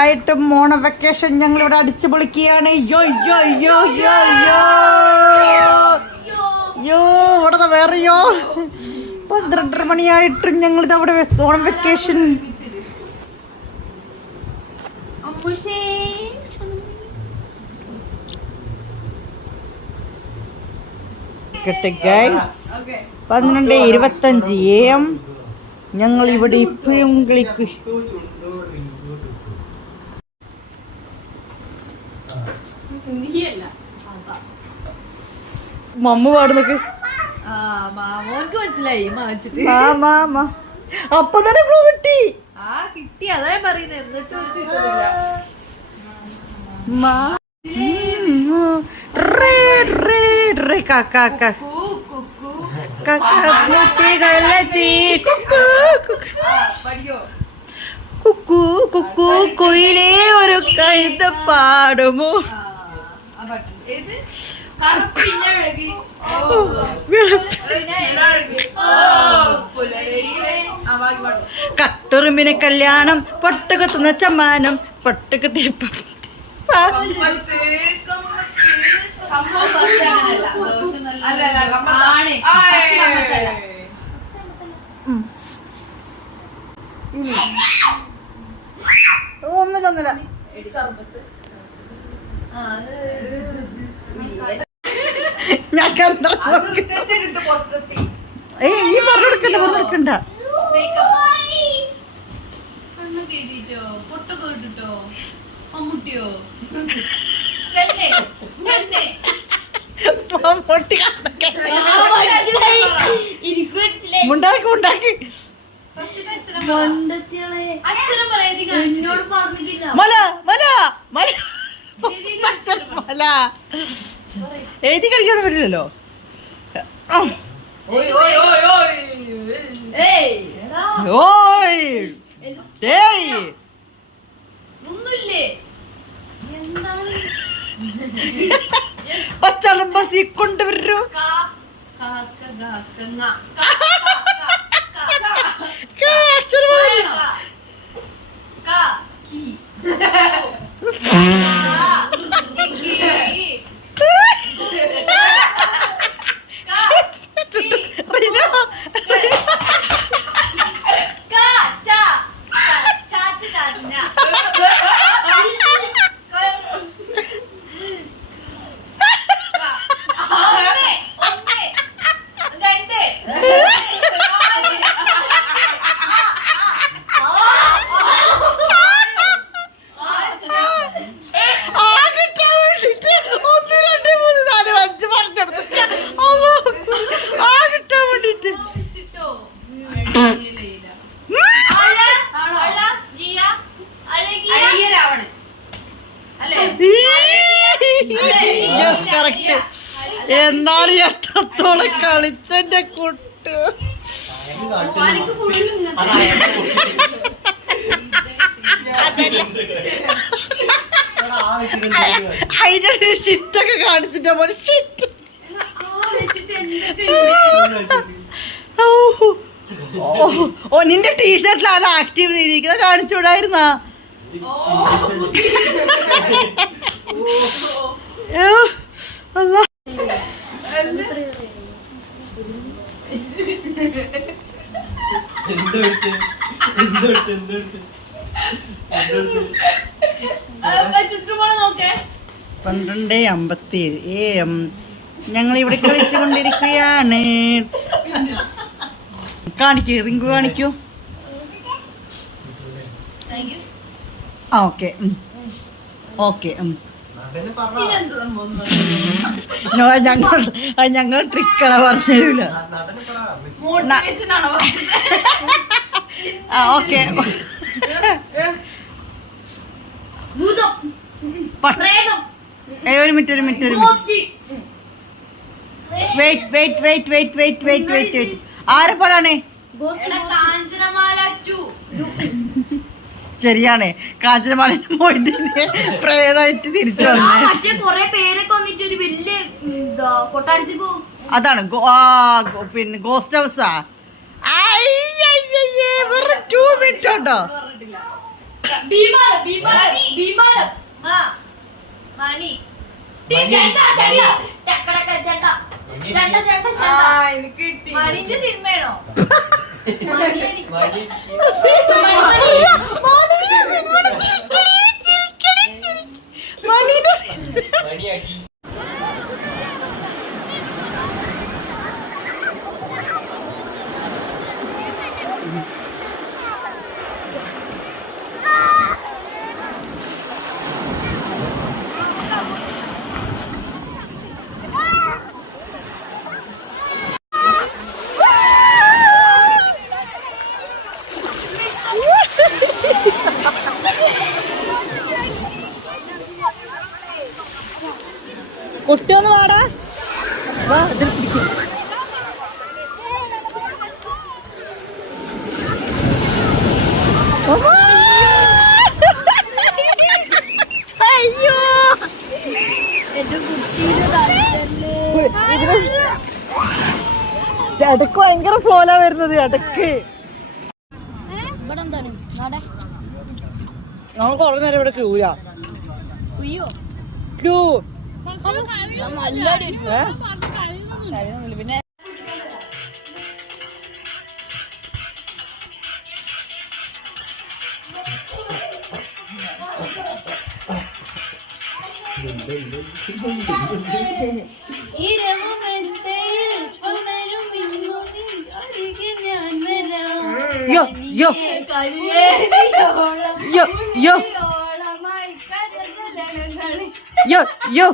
ആയിട്ടും ഓണ വെക്കേഷൻ ഞങ്ങൾ ഇവിടെ അടിച്ചു പൊളിക്കുകയാണ്. യോ യോ യോ യോ യോ യോ ഇവിടെ വേറെയോ 12 മണിയായിട്ടും ഞങ്ങൾ ഇത് അവിടെ ഓണം വെക്കേഷൻ. ഗൈസ് 12:25 AM ഞങ്ങൾ ഇവിടെ ഇപ്പോഴും കളിക്കും. മമ്മ പാടുന്നൊക്കെ മനസ്സിലായി അപ്പൊ തന്നെ കിട്ടി. കിട്ടി അതാ പറയുന്നത്. എന്നിട്ട് കുക്കു കുക്കു കൊയിലേ ഒരു കഴുത പാടുമോ. കട്ടുറുമ്പിന് കല്യാണം പൊട്ടുകത്തുന്ന ചമ്മാനം പൊട്ടുകത്തിപ്പ ഒന്നില്ല ഞാൻ ഈ പറഞ്ഞെടുക്കണ്ട മുണ്ടാക്കി മുണ്ടാക്കി മല മല മല മല എഴുതി കഴിക്കാനും പറ്റില്ലല്ലോ. പച്ചാളം ബസ്സി കൊണ്ടുവരൂ. എന്നാൽ എത്രത്തോളം കളിച്ചെന്റെ കുട്ട്. അതിന്റെ ഷിറ്റൊക്കെ കാണിച്ചിട്ടാ പോലെ ഷിറ്റ്. ഓ നിന്റെ ടീഷർട്ടിലാണ് ആക്റ്റീവ് ചെയ്തിരിക്കുന്നത്, കാണിച്ചുകൂടായിരുന്നാ? അല്ല നോക്കേ 12:57 AM ഞങ്ങൾ ഇവിടെ കളിച്ചുകൊണ്ടിരിക്കുകയാണ്. കാണിക്കൂ റിങ്കു കാണിക്കൂ. ഓക്കെ ഓക്കെ ഞങ്ങൾ ട്രിക്കാണ് പറഞ്ഞില്ല. ഓക്കെ ഒരു മിനിറ്റ് വെയിറ്റ് ആരെ പടാണേ? ശരിയാണ്, കാഞ്ചനമാല മൊയ്തീനെ പ്രേതായിട്ട് തിരിച്ചു വന്നേ. അതാണ് പിന്നെ ഗോസ്റ്റ് ഹൗസാ. 2 മിനിറ്റ് ഉണ്ടോ? മണി ചെണ്ട ചെണ്ട ചക്കടക്ക ചെണ്ട ചെണ്ട ചെണ്ട എനിക്ക് കിട്ടി മണിന്റെ സിനിമയാണോ കുട്ടിയൊന്ന് വാടാ വാ ഇതിൽ പിടിക്കും. അയ്യോ ചടക്ക് ഭയങ്കര ഫ്ലോലാ വരുന്നത് ചടക്ക്. നമ്മൾ കുറെ നേരം ഇവിടെ ക്യൂരാ ക്യൂ പിന്നെ യോ യോ യോ യോ യോ യോ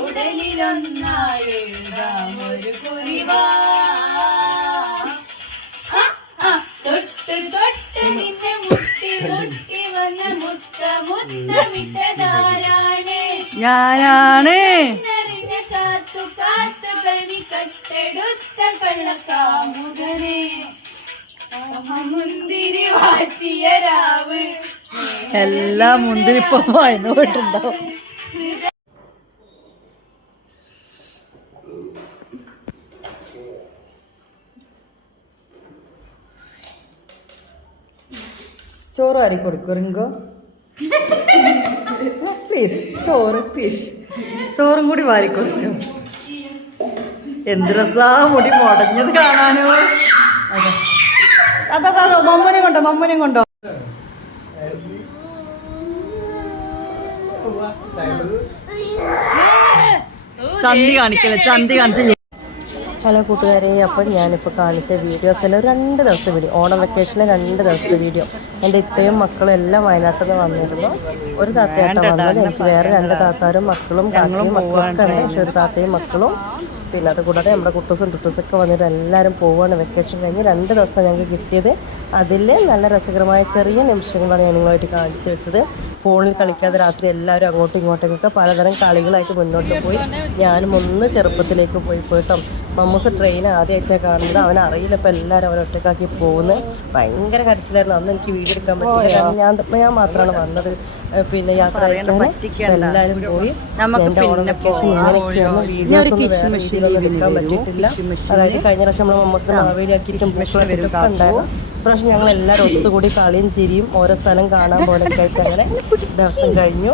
ഉടലിലൊന്നായെഴുതാമൊരു കുറിവാ തൊട്ട് തൊട്ട് നിന്നെ മുട്ടി മുട്ടി വന്ന മുത്ത മുത്തമിട്ടതാരാണ് ഞാനാണ് കാത്തു കാത്തു കനി കട്ടെടുത്ത കള്ളക്കാമുകനെ മുന്തിരി വാറ്റിയ രാവ് എല്ലാ മുന്തിരിപ്പം വായന പോയിട്ടുണ്ടാവും. ചോറ് ആരി കൊടുക്കും റിങ്കോ പ്ലീസ് ചോറ് പ്ലീസ് ചോറും കൂടി വാരി കൊടുക്കും. എന്ത് രസാ മുടി മുടഞ്ഞത് കാണാനോ. അതാ മമ്മനെ കൊണ്ടോ ചന്തി കാണിക്കല്ലേ ചന്തി കാണിച്ച. ഹലോ കൂട്ടുകാരെ, അപ്പം ഞാനിപ്പോൾ കാണിച്ച വീഡിയോസിൽ 2 ദിവസത്തെ വീഡിയോ, ഓണം വെക്കേഷനിൽ 2 ദിവസത്തെ വീഡിയോ. എൻ്റെ ഇത്തയും മക്കളും എല്ലാം വയനാട്ടിൽ നിന്ന് വന്നിരുന്നു. ഒരു താത്തയായിട്ടാണ് വന്നത്. എനിക്ക് വേറെ 2 താത്താരും മക്കളും കാക്കയും മക്കളൊക്കെ ഉണ്ട്. പക്ഷെ ഒരു താത്തയും മക്കളും പിന്നെ അതുകൂടാതെ നമ്മുടെ കുട്ടൂസും ടുട്ടൂസൊക്കെ വന്നിട്ട് എല്ലാവരും പോവുകയാണ്. വെക്കേഷൻ കഴിഞ്ഞ് 2 ദിവസം ഞങ്ങൾക്ക് കിട്ടിയത്. അതിൽ നല്ല രസകരമായ ചെറിയ നിമിഷങ്ങളാണ് ഞാൻ നിങ്ങളുമായിട്ട് കാണിച്ചു വെച്ചത്. ഫോണിൽ കളിക്കാതെ രാത്രി എല്ലാവരും അങ്ങോട്ടും ഇങ്ങോട്ടേക്കൊക്കെ പലതരം കളികളായിട്ട് മുന്നോട്ട് പോയി. ഞാനും ഒന്ന് ചെറുപ്പത്തിലേക്ക് പോയിട്ടോ. മമ്മൂസ് ട്രെയിൻ ആദ്യമായിട്ടാണ് കാണുന്നത്. അവനറിയില്ല, ഇപ്പം എല്ലാവരും അവൻ ഒറ്റക്കാക്കി പോകുന്നത്. ഭയങ്കര കരച്ചിലായിരുന്നു. അന്ന് എനിക്ക് വീഡിയോ എടുക്കാൻ പറ്റില്ല. കാരണം ഞാൻ മാത്രമാണ് വന്നത്. പിന്നെ യാത്ര അയക്കാൻ എല്ലാവരും പോയി. എൻ്റെ ഓണം വെക്കേഷൻ ഇങ്ങനെയൊക്കെയാണ്. വീഡിയോസ് ഒന്നും വേറെ രീതിയിലൊന്നും എടുക്കാൻ പറ്റിയിട്ടില്ല. അതായത് കഴിഞ്ഞ പ്രാവശ്യം നമ്മൾ മമ്മൂസിനെ മാവേലിയാക്കിയിരിക്കും പൂക്കളൊക്കെ ഉണ്ടായിരുന്നു. ഇപ്രാവശ്യം ഞങ്ങൾ എല്ലാവരും ഒത്തുകൂടി കളിയും ചിരിയും ഓരോ സ്ഥലം കാണാൻ പോലൊക്കെ ആയിട്ട് അങ്ങനെ ദിവസം കഴിഞ്ഞു.